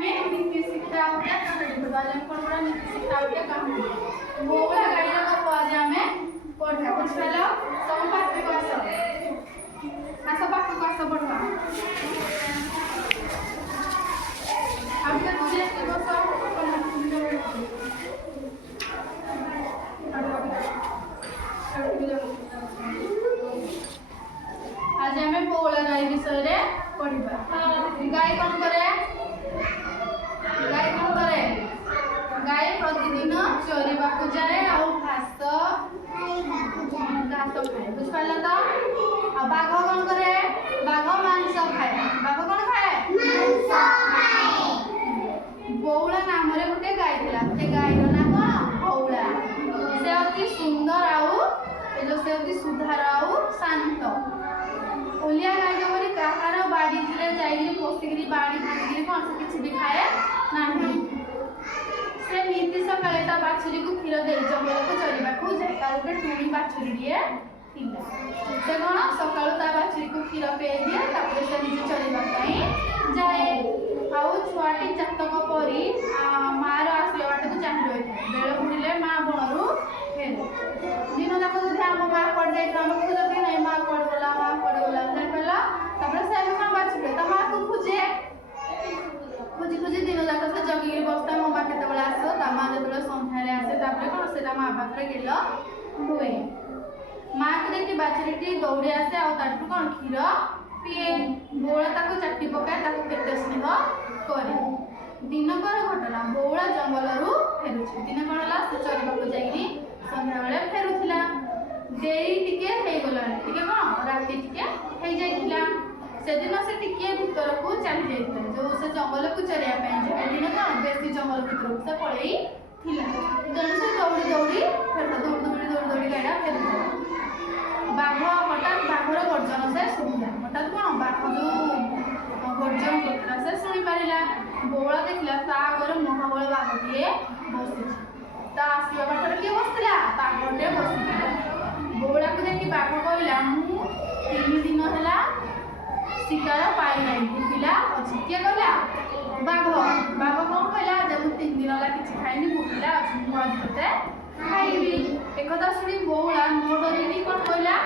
ଆମେ ନୀତି ଶିକ୍ଷା ଗୋଟେ କାହାଣୀ ପଢ଼ିବା। ଆମେ କ'ଣ ପଢ଼ିବା? ନୀତି ଶିକ୍ଷା ଗୋଟେ କାହାଣୀ। ବଉଳା ଗାଈର ଗପ ଆଜି ଆମେ ପଢ଼ିବା। ବୁଝିପାରିଲ? ସବୁ ପାଖକୁ ଆସ। ଆସ ପାଖକୁ ଆସ ପଢ଼ିବା। ଆଉ ଟିକେ ବୁଝେଇ ବସ। आज आम बौला गाई विषय पढ़ा। गाई कौन करे? गाई कौन करे? गाई प्रतिदिन चरिबा को जाए और घास खाए। बुझिपाल तो? आ बाघ कौन करे? बाघ मांस खाए। बाघ कौन खाए? मांस खाए। बौला नाम रे गोटे गाई थिला। से गाईर ना कौन? बौला। से अति सुंदर आउ से अति सुधार आउ शांत। ओलिया गाई जबरी काहार बाड़ी जिले जाइली पोस्तिगिरी बाड़ी भांगिरी कौन से किछि भी खाए नाही। से नीति सकाळे ता बाछुरी को खीर दे जंगल को चरिबा को जाय। तार पे टुणी बाछुरी दिए थिला। से कोन सकाळु ता बाछुरी को खीर पे दिए तापर से निजे चरिबा पई जाए। आउ छुआटी जातक परी मार आसिया बाटे को चाहि रही था। बेळ बुडिले मा बनरु फेरे। दिन जाक जदि हम मा पड़ जाय हम को जदि नै मा पड़ गला जाय पला तापर से हम बाछुरी त मा को खुजे खुजी खुजी दिन जाक से जगिरी बस्ता मो मा केते बेला आसो ता मा जतले संध्या रे आसे तापर कोन सेटा मा पाखरे गेलो हुए। मा को देखि बाछुरीटी दौड़ी आसे आ ताटु कोन खीर पिए। बौला ताको चाटी पकाए ताको केते स्नेह करे। दिनकर घटना बौला जंगलरू फेरुछि। दिन कोनला से चरिबा को जाईनी संध्या बेले फेरुथिला। देरी टिके हे गलानी टिके कोन राती टिके हे जाइथिला। सेदिन से टिके भीतर को चली जाइथिला। जो से जंगल को चरिया पे जे दिन कोन बेसी जंगल भीतर से पळेई थिला। जन से दौड़ी दौड़ी फेरता दौड़ी गाड़ा फेरता। बाघ हठात बाघर गर्जन से सुनिला। हठात कोन बाघ जो गर्जन करता से सुनी पारिला। बौला देखला ता आगर महाबल बाघटिए बसिछि। ता आसिया बाटर के बसतिला बाघटे बसिथिला। बौला को देखि बाघ कहला मु 3 दिन होला शिकार पाई नाही बुझिला अछि। के कहला? बाघ। बाघ कोन कहला? जब 3 दिन होला किछि खाइनी बुझिला अछि मु आज तते खाइबी। एकदा सुनी बौला न डरिनी कोन कहला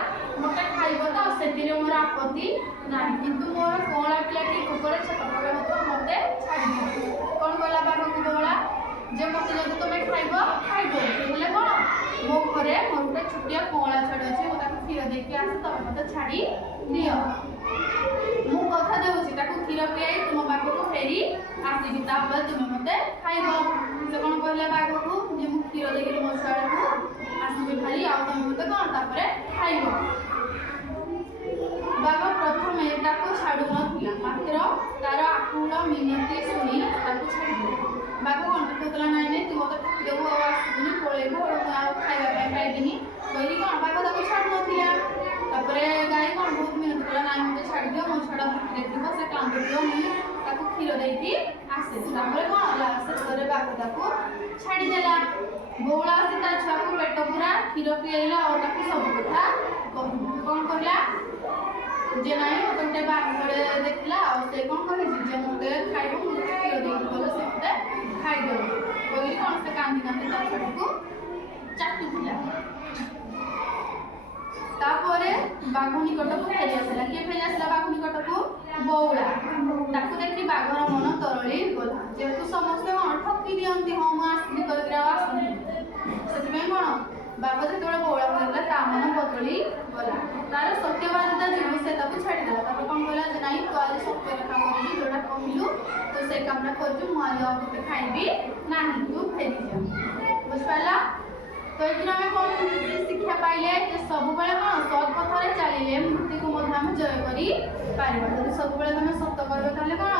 मते खाइबो त सेतिरे मोर आपत्ति नाही किंतु मोर कोला पिला की कुकुर छत पका मत मते छाडी दे। कोन कहला बाघ को बौला जे मते जदि तमे खाइबो बोले कोन मो घरे मोर गोटे छुटिया कोला छड अछि ओ ताको खीर देके आसे तमे मते छाडी दियो। मु कथा देउछि ताको खीर पियाई तुम बाघ को फेरी आसीबी तापर तुम मते खाइबो। से कोन कहला बाघ को जे मु खीर देके मो छाडा को आसीबी भारी आ तुम मते कोन तापरे खाइबो। बाघ प्रथमे ताको छाडु नथिला मात्र तार आकुल मिनती सुनी ताको छाडी दे। बाघ कोन कहतला नै नै तुम मते ठाकी देबो आ आसीबी पळेबो आ खाइबा पे पाइबिनी कहि कोन बाघ ताको छाडु नथिला। तापरे गाई कोन बहुत मिनती कला नै मते छाडी दियो मो छाडा देखिबो से कांदियो मु ताको खीर देइती आसे। तापरे कोन होला से थरे बाघ ताको छाडी देला। बौला से ता छुआ को पेट पूरा खीर पिएला और ताको सब कथा कोन कहला जे नाही मते बाघ घरे देखला और से कोन कहि जे मते खाइबो मते खीर देइती बोले से मते खाइ दो कहि कोन से कांदी कांदी ता छुआ को चाटू दिला। तापरे बाघ निकट को फेरी आसला। के फेरी आसला बाघ निकट को? बौला। ताकू देखि बाघर मन तरली गला। जेतु समस्त मन ठकी दियंती हम आसली कइरा आसली सेति में कोन बाघ जेतबे बौला कहला ता मन बदली गला। तार सत्यवादिता जीव से ताकू छाडी देला। तापर कोन कहला जे नाही तो आज सत्य कथा करबी जोडा कहिलु तो से कामना करजु मु आज आपके खाइबी नाही तू फेरी जा। बुझपाला? तो एतिर हमें कोन शिक्षा पाइले जे सब बेले कोन सत पथरे चलिले मृत्यु को मध्य हम जय करी पारिबा। जदि सब बेले तमे सत्य करबे ताले कोन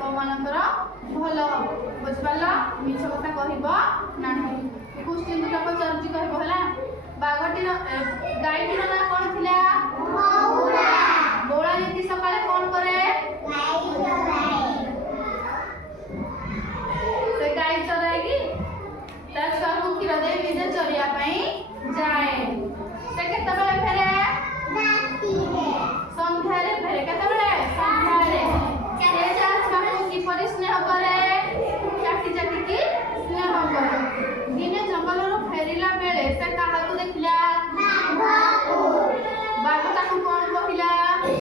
तो मानकर भलो हो। बुझपाला? मिछ कथा कहिबो नाही। क्वेश्चन दुटा पचारजी कहबो हला। बागटी गाईटी ना कोन थिला? बौला।